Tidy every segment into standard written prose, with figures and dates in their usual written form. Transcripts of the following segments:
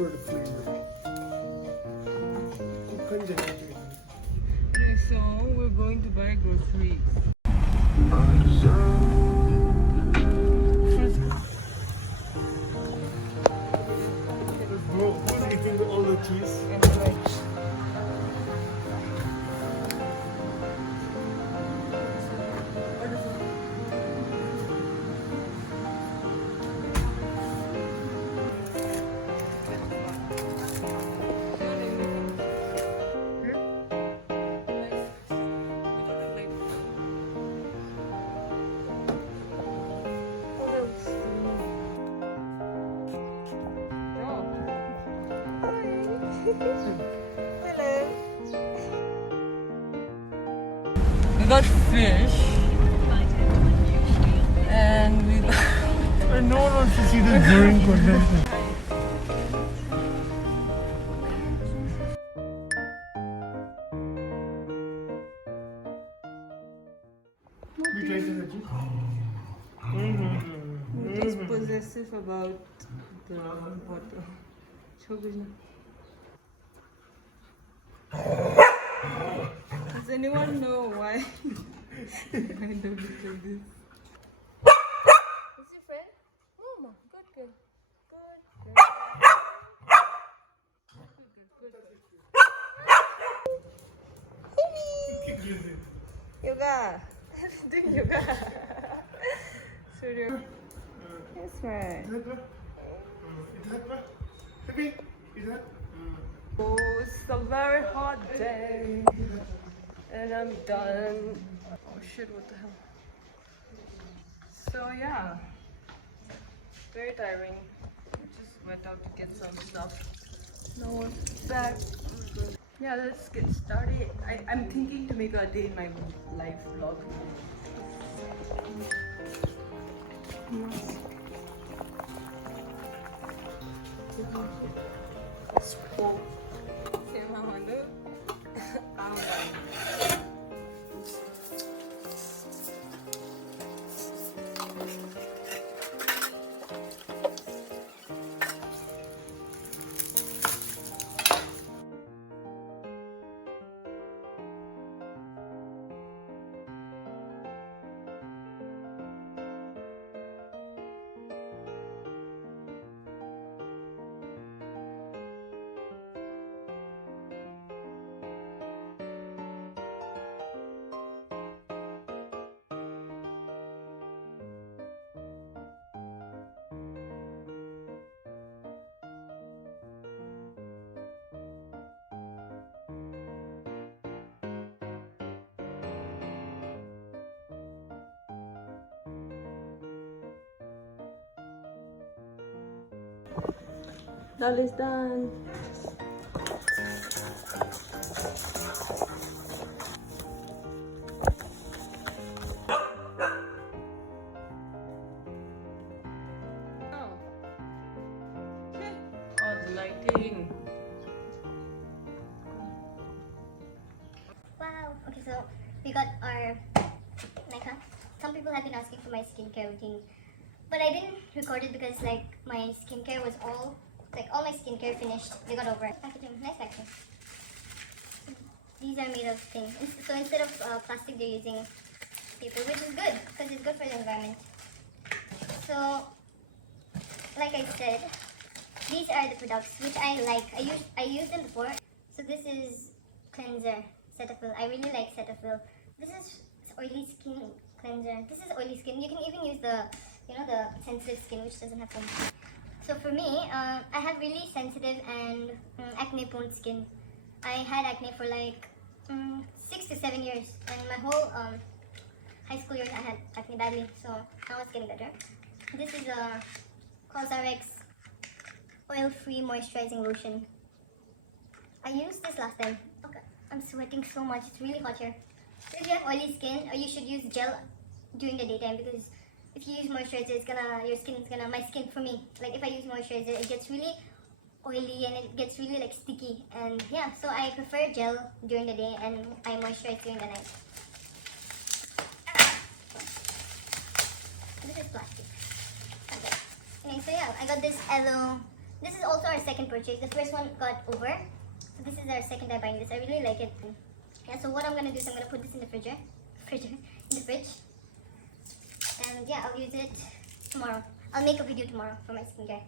good flavor. Okay, so we're going to buy groceries. Bro, who's eating all the cheese? And veg. Hello. We got fish and we got And no one wants to see this boring content. We tried the veggie. He's possessive about the water. Does anyone know why I do it like this? Who's your friend? Mama. Good girl. Good girl. Keep using. Yoga. Doing yoga. Studio. Yes, right. Oh, it's a very hot day. And I'm done. Oh shit, what the hell? So yeah. Very tiring. Just went out to get some stuff. No one's back. Yeah, let's get started. I'm thinking to make a day in my life vlog. Dal is done. Oh, the lighting. Wow. Okay, so we got our NYKAA. Some people have been asking for my skincare routine, but I didn't record it because like my skincare was all my skincare finished. They got over it. Packaging, nice packaging. These are made of things. So instead of plastic, they're using paper, which is good because it's good for the environment. So, like I said, these are the products which I like. I used them before. So this is cleanser, Cetaphil. I really like Cetaphil. This is oily skin cleanser. This is oily skin. You can even use the the sensitive skin which doesn't have pimples. So for me, I have really sensitive and acne-prone skin. I had acne for like 6 to 7 years, and my whole high school years I had acne badly. So now it's getting better. This is a CosRx oil-free moisturizing lotion. I used this last time. Okay, I'm sweating so much. It's really hot here. So if you have oily skin, you should use gel during the daytime, because if you use moisturizer, my skin for me, like if I use moisturizer, it gets really oily and it gets really like sticky, and yeah, so I prefer gel during the day and I moisturize during the night. This is plastic. Okay. So yeah, I got this aloe This is also our second purchase. The first one got over. So this is our second time buying this. I really like it. Yeah, so what I'm gonna do is I'm gonna put this in the fridge. And yeah, I'll use it tomorrow. I'll make a video tomorrow for my skincare.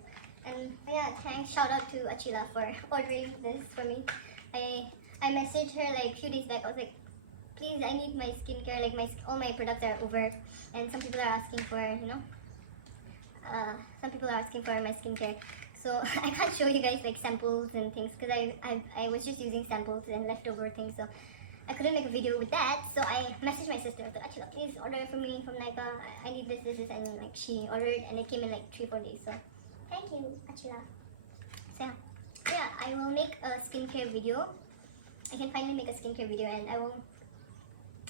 And yeah, thanks. Shout out to Achila for ordering this for me. I messaged her like a few days back. I was like, please, I need my skincare. Like all my products are over, and some people are asking for, some people are asking for my skincare. So I can't show you guys like samples and things because I was just using samples and leftover things. So I couldn't make a video with that. So I messaged my sister. I was like, Achila, please order for me from NYKAA. I need this, and like she ordered, and it came in like 3-4 days. So thank you, Achila. So yeah, I will make a skincare video. I can finally make a skincare video, and I will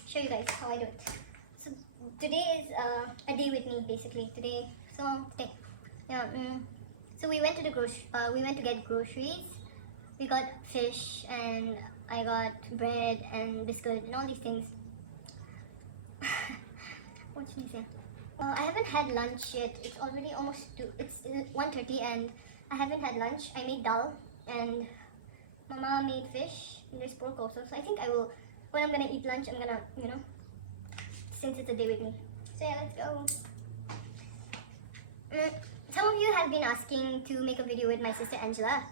show you guys how I do it. So today is a day with me basically. Today, yeah. So we went to we went to get groceries. We got fish, and I got bread and biscuit and all these things. What should I say? I haven't had lunch yet. It's already almost it's 1:30 and I haven't had lunch. I made dal and Mama made fish. And there's pork also. So I think I will, when I'm gonna eat lunch, I'm gonna, since it's a day with me. So yeah, let's go. Some of you have been asking to make a video with my sister Angela,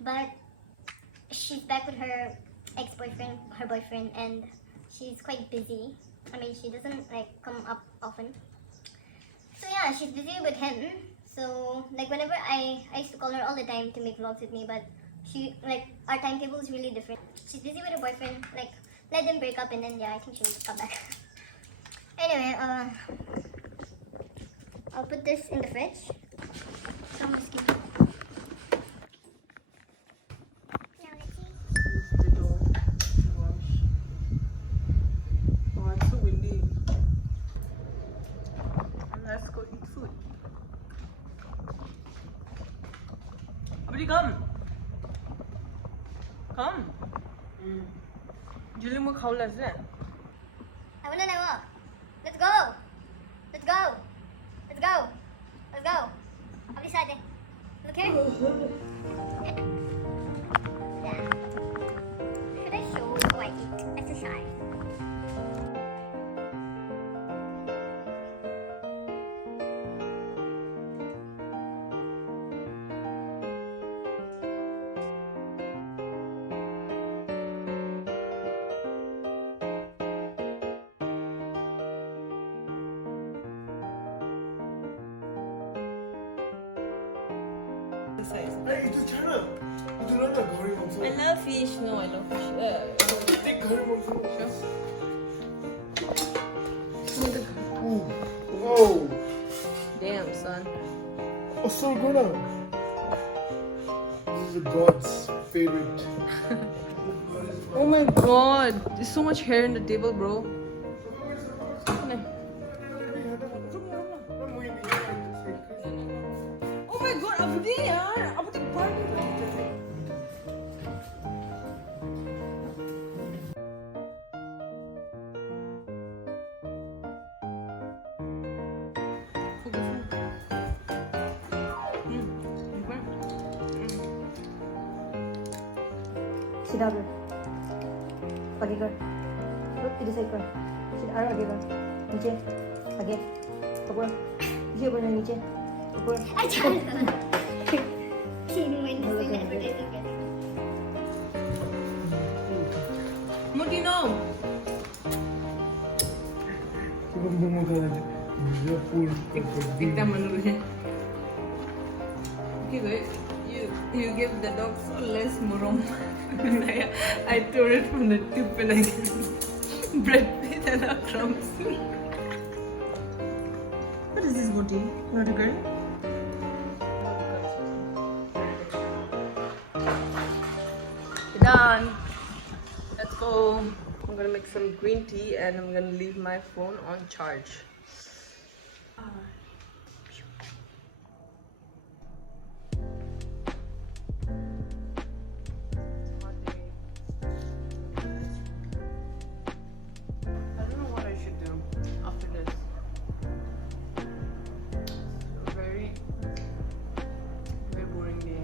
but she's back with her boyfriend, and she's quite busy. I mean, she doesn't like come up often. So yeah, she's busy with him. So like whenever I used to call her all the time to make vlogs with me, but she our timetable is really different. She's busy with her boyfriend. Like let them break up, and then yeah, I think she'll come back. Anyway, I'll put this in the fridge. So much skincare. Now let's see. The door to wash. Oh, it's so windy. Let's go eat food. Abdi, come. Come. Julie mo khawla ase. I wanna know. Let's go. Let's go. Let's go. Let's go. Abdi side. Look here. Yeah. Should I show how I eat? Exercise. Hey, itu cara. Itu nada gori mangso. I love fish. No, I love fish. Take gori mangso. Sure. Ooh. Oh. Damn, son. Oh, so good. This is God's favorite. Oh my god. There's so much hair in the table, bro. Oh my god, Abdi yaar. Abdi party. सीधा कर आगे कर रुक इधर side कर सीधा और आगे कर नीचे आगे ऊपर नीचे ऊपर नीचे ऊपर अच्छा Muti, no. Ekta manur hai. Okay, guys, you give the dog so less murom. I tore it from the tip and I gave bread pit and crumbs. What is this, Muti? You want to go? Done. Let's go. I'm gonna make some green tea and I'm gonna leave my phone on charge. I don't know what I should do after this. It's a very boring day.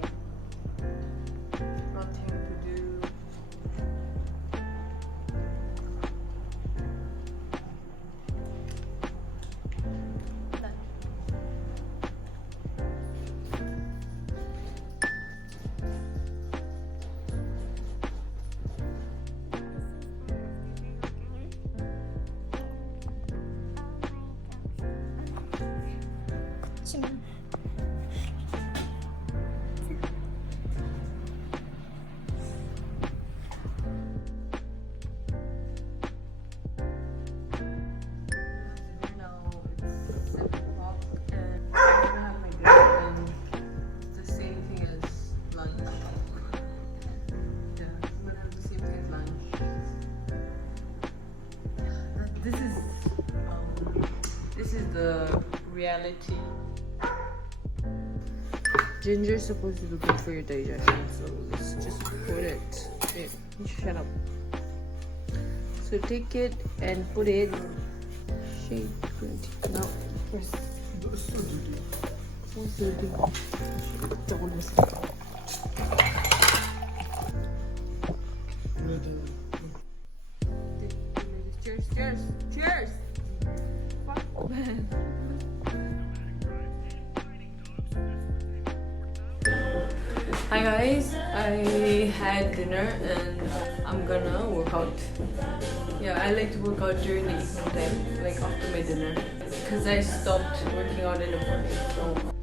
Shimmy. Now it's 7 o'clock and I'm gonna have my dinner and it's the same thing as lunch. Yeah, I'm gonna have the same thing as lunch. This is the reality. Ginger is supposed to be good for your digestion, so let's just put it. Hey, you shut up. So take it and put it. Shake it. Now, first. So dirty. Don't listen. Cheers, cheers, cheers! Fuck, man. Hi guys, I had dinner and I'm gonna work out. Yeah, I like to work out during the evening time, like after my dinner, because I stopped working out in the morning. So